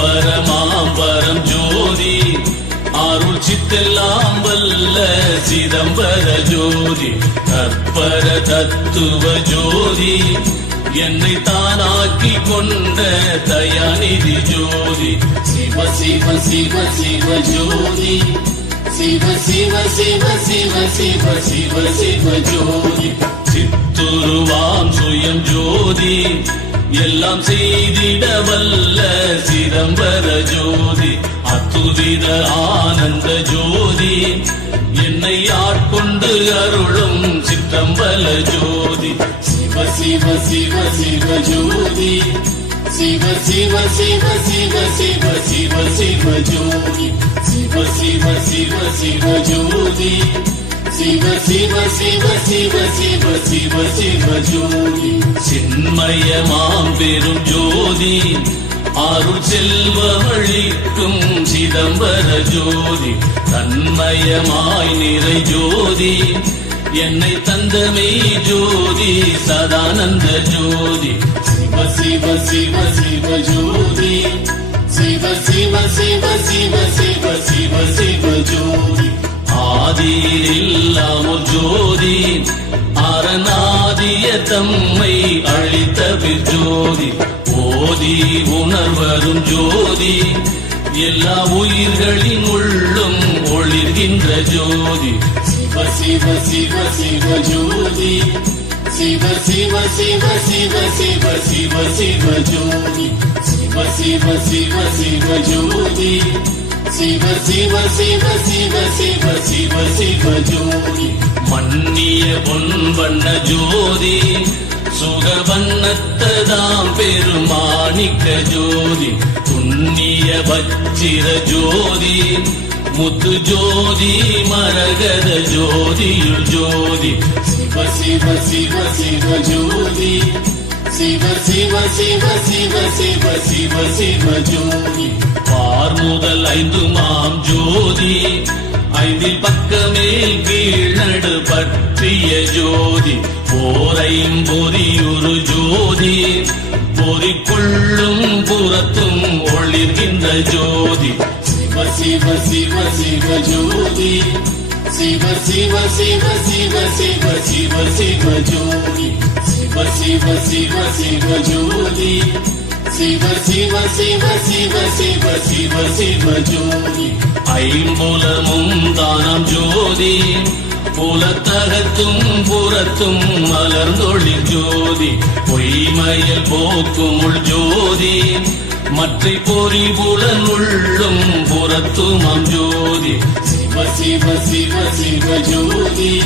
சிற்பரமாம்பரம் ஜோதி. அருள் சித்தெல்லாம் வல்ல சிதம்பர ஜோதி. கற்பர தத்துவ ஜோதி. என்னை தானாக்கி கொண்ட தயாநிதி ஜோதி. சிவ சிவ சிவ சிவ ஜோதி. சிவ சிவ சிவ சிவ சிவ சிவ சிவ ஜோதி. சித்துருவாம் சுயம் ஜோதி. எல்லாம் செய்திட வல்ல சிதம்பர ஜோதி அத்துதித ஆனந்த ஜோதி. என்னை ஆட்கொண்டு அருளும் சிற்றம்பல ஜோதி? சிவ சிவ சிவ சிவ ஜோதி. சிவ சிவ சிவ சிவ சிவ சிவ சிவ ஜோதி. சிவ சிவ சிவ சிவ ஜோதி. சிவ சிவ சிவ சிவ சிவ சிவ சிவ ஜோதி சின்மய மாம்பெரும் ஜோதி அருள் செல்வமளிக்கும் சிதம்பர ஜோதி தன்மயமாய் நிறை ஜோதி என்னை தந்தமே ஜோதி சதானந்த ஜோதி சிவ சிவ சிவ சிவ ஜோதி சிவ சிவ சிவ சிவ சிவ சிவ சிவ ஜோதி ஆதியில்லாமல் ஜோதி அரணாதிய தம்மை அழித்த விஜோதி ஓதி உணர்வரும் ஜோதி எல்லா உயிர்களின் உள்ளும் ஒளிர்கின்ற ஜோதி சிவ சிவ சிவ சிவ ஜோதி சிவ சிவ சிவ சிவ சிவ சிவ சிவ ஜோதி சிவ சிவ சிவ சிவ ஜோதி சிவ சிவ சிவ சிவ சிவ சிவ சிவ ஜோதி. மன்னிய பொன்வண்ண ஜோதி சுகவண்ணத்ததாம் பெருமாணிக்க ஜோதி. துண்ணிய பச்சிர ஜோதி முத்து ஜோதி மரகத ஜோதியுள் ஜோதி சிவ சிவ சிவ சிவ ஜோதி. சிவ சிவ சிவ சிவ சிவ சிவ சிவ ஜோதி. பார் முதல் ஐந்து மாம் ஜோதி. ஐந்தில் பக்கமே கீழ்நடு பற்றிய ஜோதி. போரையும் பொறியுரு ஜோதி. பொறிக்குள்ளும் புறத்தும் ஒளிர்கின்ற ஜோதி. சிவ சிவ சிவ சிவ ஜோதி. சிவ சிவ சிவ சிவ சிவ சிவ சிவ ஜோதி சிவ சிவ சிவ சிவ ஜோதி சிவ சிவ சிவ சிவ சிவ சிவ சிவ ஜோதி ஐம்புலமும் தானம் ஜோதி புலத்தகத்தும் புறத்தும் மலர்ந்தொழில் ஜோதி பொய்மயல் போக்கும் உள் ஜோதி மற்றை பொறிபுடன் உள்ளும் புறத்துமாம் ஜோதி சிவ சிவ சிவ சிவ ஜோதி.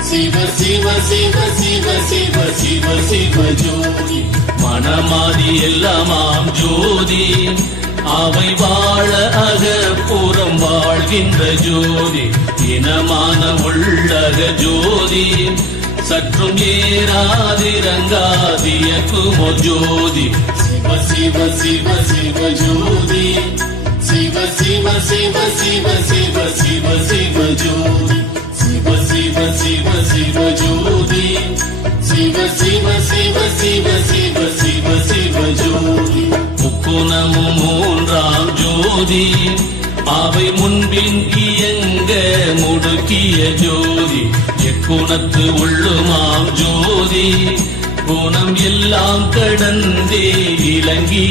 சிவ சிவ சிவ சிவ சிவ சிவ சிவ ஜோதி. மனமாதி எல்லாமாம் ஜோதி. அவை வாழ அகப்புறம் வாழ்கின்ற ஜோதி. இனமான உள்ளக ஜோதி. சற்றும் ஏறாதிரங்காதிய ஜோதி சிவ சிவ சிவ சிவ ஜோதி சிவ சிவ சிவ சிவ சிவ சிவ சிவ ஜோதி சிவ சிவ சிவ சிவ ஜோதி சிவ சிவ சிவ சிவ சிவ சிவ சிவ ஜோதி முக்குணமும் மூன்றாம் ஜோதி அவை முன்பின் இயங்க முடுக்கிய ஜோதி எக்குணத்து உள்ளுமாம் ஜோதி குணம் எல்லாம் கடந்தே இலங்கி